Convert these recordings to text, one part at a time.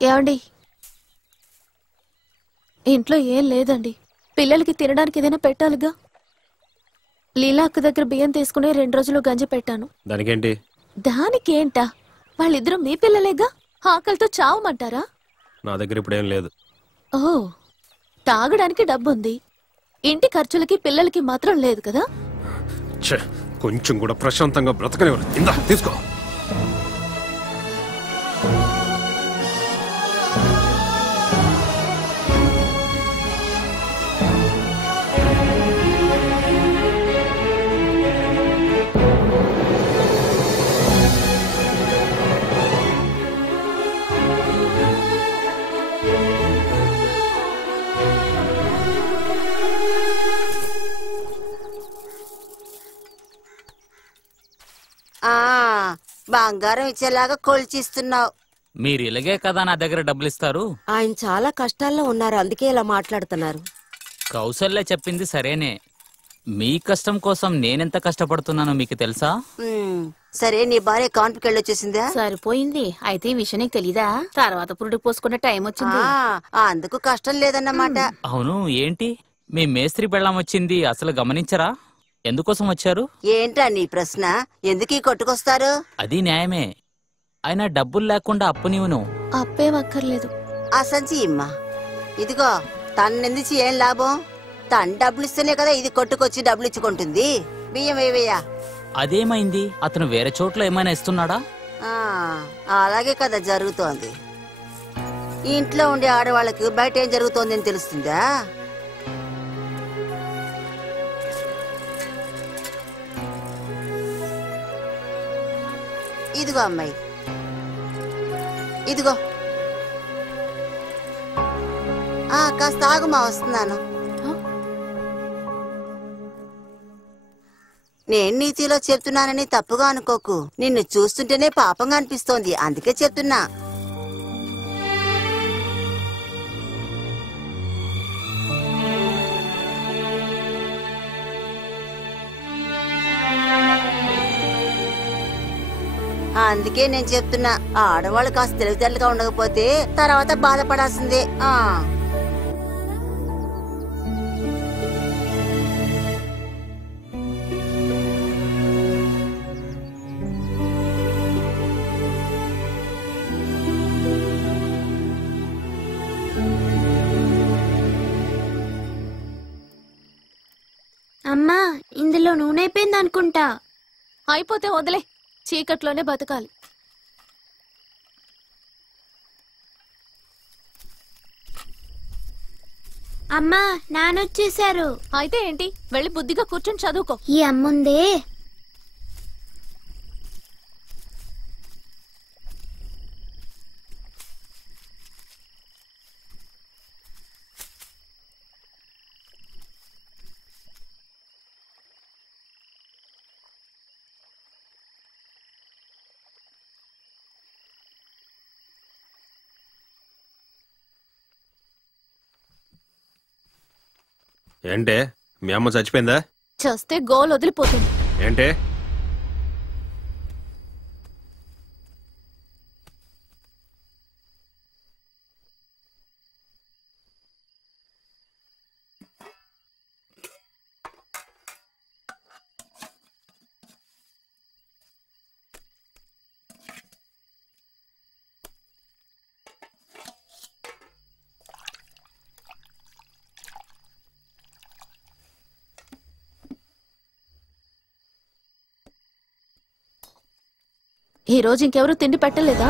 ఏమండి, ఇంట్లో ఏం లేదండి. పిల్లలకి తినడానికి ఏదైనా పెట్టాలిగా. లీలా అక్క దగ్గర బియ్యం తీసుకుని 2 రోజులు గంజి పెట్టాను. దానికేంటి? దానికేంటా? వాళ్ళిద్దరూ మీ పిల్లలేగా, ఆకలితో చావమంటారా? నా దగ్గర ఇప్పుడేం లేదు. ఓ, తాగడానికి డబ్బుంది, ఇంటి ఖర్చులకి పిల్లలకి మాత్రం లేదు కదా. కొంచెం కూడా ప్రశాంతంగా బ్రతకనివ్వరు. ఇందా తీసుకో. బంగారం ఇచ్చేలాగా కొలిచిస్తున్నావు. మీరు ఇలాగే కదా నా దగ్గర డబ్బులు ఇస్తారు. ఆయన చాలా కష్టాల్లో ఉన్నారు, అందుకే ఇలా మాట్లాడుతున్నారు. కౌసల్య చెప్పింది సరేనే. మీ కష్టం కోసం నేనెంత కష్టపడుతున్నానో మీకు తెలుసా? సరే, నీ భార్య కాన్పుకి వెళ్ళొచ్చేసిందా? సరిపోయింది. అయితే ఈ విషయం నీకు తెలీదా? తర్వాత పురుడు పోసుకునే టైం వచ్చింది. అందుకు కష్టం లేదన్నమాట. అవును, ఏంటి మీ మేస్త్రి పెళ్ళాం వచ్చింది అసలు గమనించరా? ఎందుకోసం వచ్చారు? ఏంటా నీ ప్రశ్న? ఎందుకు ఈ కొట్టుకొస్తారు? అది న్యాయమే, అయినా డబ్బులు లేకుండా అప్పు నీవును. అప్పేం అక్కర్లేదు. ఆ సంచి ఇమ్మా. ఇదిగో, తన్నెందుకు ఏం లాభం? తను డబ్బులు ఇస్తేనే కదా ఇది కొట్టుకొచ్చి డబ్బులు ఇచ్చుకుంటుంది. బియ్యం వేవయ్యా. అదేమైంది? అతను వేరే చోట్ల ఏమైనా ఇస్తున్నాడా? అలాగే కదా జరుగుతోంది. ఇంట్లో ఉండే ఆడవాళ్ళకి బయట ఏం జరుగుతోందని తెలుస్తుందా? ఇదిగో అమ్మాయి, ఇదిగో. కాస్త ఆగుమా, వస్తున్నాను. నేను నీతిలో చెప్తున్నానని తప్పుగా అనుకోకు. నిన్ను చూస్తుంటేనే పాపంగా అనిపిస్తోంది, అందుకే చెప్తున్నా. అందుకే నేను చెప్తున్నా, ఆడవాళ్ళు కాస్త తెలివితేటలుగా ఉండకపోతే తర్వాత బాధపడాల్సిందే. అమ్మా, ఇందులో నూనె అయిపోయింది అనుకుంటా. అయిపోతే వదిలే, చీకట్లోనే బతకాలి. అమ్మా, నానొచ్చేశారు. అయితే ఏంటి, వెళ్ళి బుద్ధిగా కూర్చొని చదువుకో. ఈ అమ్ముందే. ఏంటే, మీ అమ్మ చచ్చిపోయిందా? చస్తే గోల్ వదిలిపోతుంది. ఏంటే? ఈ రోజు ఇంకెవరూ తిండి పెట్టలేదా?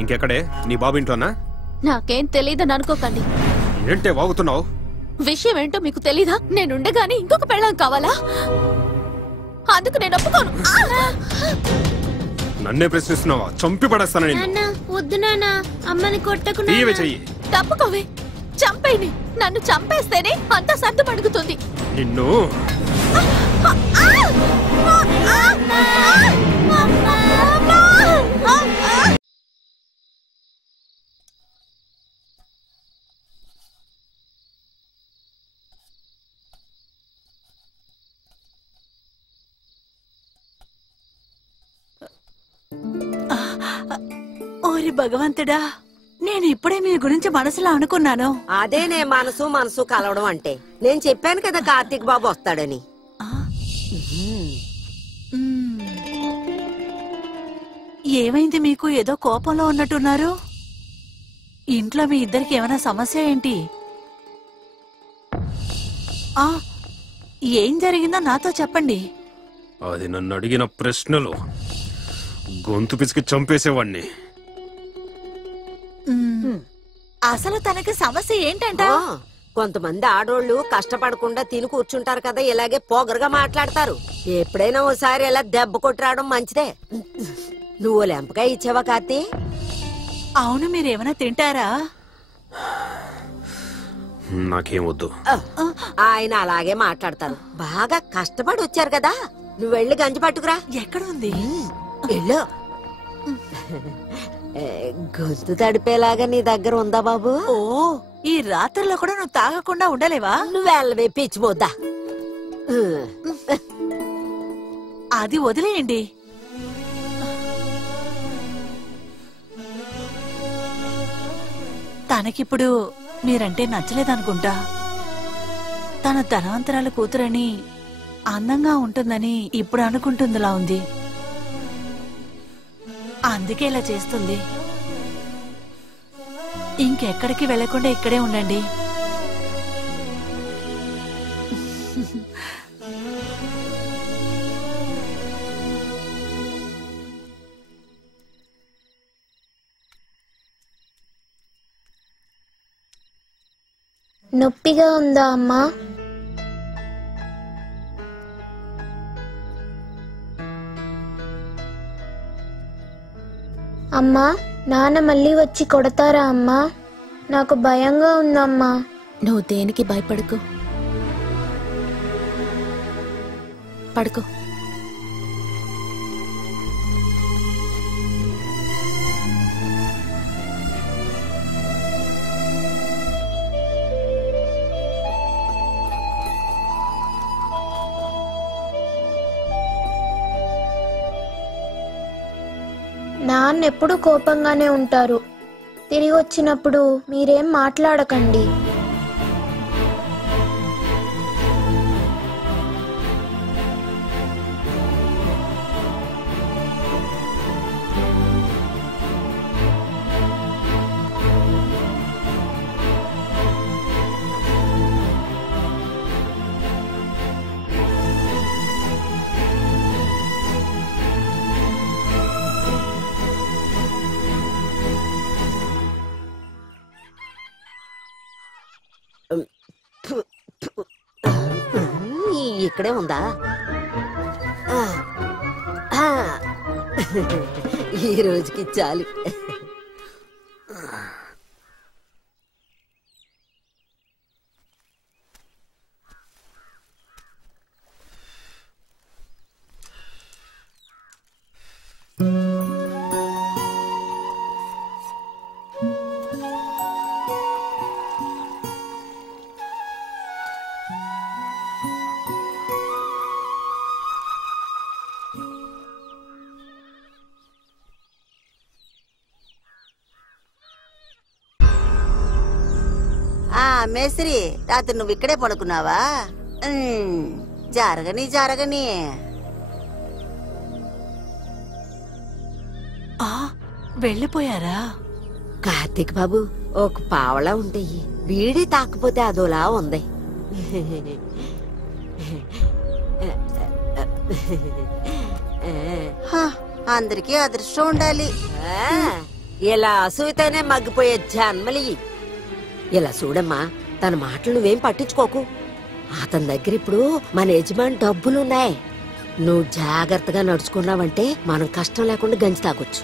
ఇంకెక్కడే, నీ బాబు ఇంట్లోనా? నాకేం తెలియదని అనుకోకండి. ఏంటే వాగుతున్నావు? విషయం ఏంటో మీకు తెలీదా? నేనుండగానే ఇంకొక పెళ్ళాం కావాలా? అందుకు నేను ఒప్పుకోను. నన్నే ప్రశ్నిస్తున్నావా? చంపి పడేస్తాను. వద్దు నాన్న, అమ్మని కొట్టకు. తప్పుకోవే, చంపేని. నన్ను చంపేస్తేనే అంతా సర్దుమడుగుతుంది. నిన్ను ఓరి భగవంతుడా, నేను ఇప్పుడే మీ గురించి మనసులో అనుకున్నాను. అదే నే మనసు మనసు కలవడం అంటే. నేను చెప్పాను కదా కార్తీక్ బాబు వస్తాడని. ఏమైంది మీకు? ఏదో కోపంలో ఉన్నట్టున్నారు. ఇంట్లో మీ ఇద్దరికి ఏమైనా సమస్య ఏంటి? ఏం జరిగిందో నాతో చెప్పండి. అది నన్ను అడిగిన ప్రశ్నలు గొంతు పిసికి చంపేసేవాణ్ణి. అసలు తనకి సమస్య ఏంటంట? కొంతమంది ఆడోళ్ళు కష్టపడకుండా తిని కూర్చుంటారు కదా, ఇలాగే పోగరుగా మాట్లాడతారు. ఎప్పుడైనా ఓసారి ఇలా దెబ్బ కొట్టి రావడం మంచిదే. నువ్వు లెంపకాయ ఇచ్చావా కార్తీ? అవును, మీరేమైనా తింటారా? నాకేం వద్దు. ఆయన అలాగే మాట్లాడతారు. బాగా కష్టపడి వచ్చారు కదా, నువ్వు వెళ్ళి గంజి పట్టుకురా. ఎక్కడ ఉంది? వెళ్ళు. గొంతు తడిపేలాగా నీ దగ్గర ఉందా బాబు? ఓ, ఈ రాత్రిలో కూడా నువ్వు తాగకుండా ఉండలేవా? నువ్వు వెళ్ళవే పిచ్చిపోద్దా. అది వదిలేయండి. తనకిప్పుడు మీరంటే నచ్చలేదనుకుంటా. తన ధనవంతరాల కూతురని, అందంగా ఉంటుందని ఇప్పుడు అనుకుంటుందిలా ఉంది. అందుకే ఇలా చేస్తుంది. ఇంకెక్కడికి వెళ్లకుండా ఇక్కడే ఉండండి. నొప్పిగా ఉందా అమ్మా? అమ్మా, నాన్న మళ్ళీ వచ్చి కొడతారా అమ్మా? నాకు భయంగా ఉందమ్మా. నువ్వు దేనికి భయపడకు, పడుకో. నాన్న ఎప్పుడు కోపంగానే ఉంటారు. తిరిగి వచ్చినప్పుడు మీరేం మాట్లాడకండి. ఇక్కడే ఉందా? ఈ రోజుకి చాలు. మేస్త్రి, రాత్రి నువ్వు ఇక్కడే పడుకున్నావా? జరగని జరగని. వెళ్ళిపోయారా? కార్తీక్ బాబు ఒక పావలా ఉంటాయి, వీడి తాకపోతే అదోలా ఉంది. అందరికీ అదృష్టం ఉండాలి. ఇలా అసూయతోనే మగ్గిపోయే జన్మలి. ఇలా చూడమ్మా, తన మాటలు నువ్వేం పట్టించుకోకు. అతని దగ్గర ఇప్పుడు మన యజమాని డబ్బులున్నాయి. నువ్వు జాగ్రత్తగా నడుచుకున్నావంటే మనం కష్టం లేకుండా గంజి తాగొచ్చు.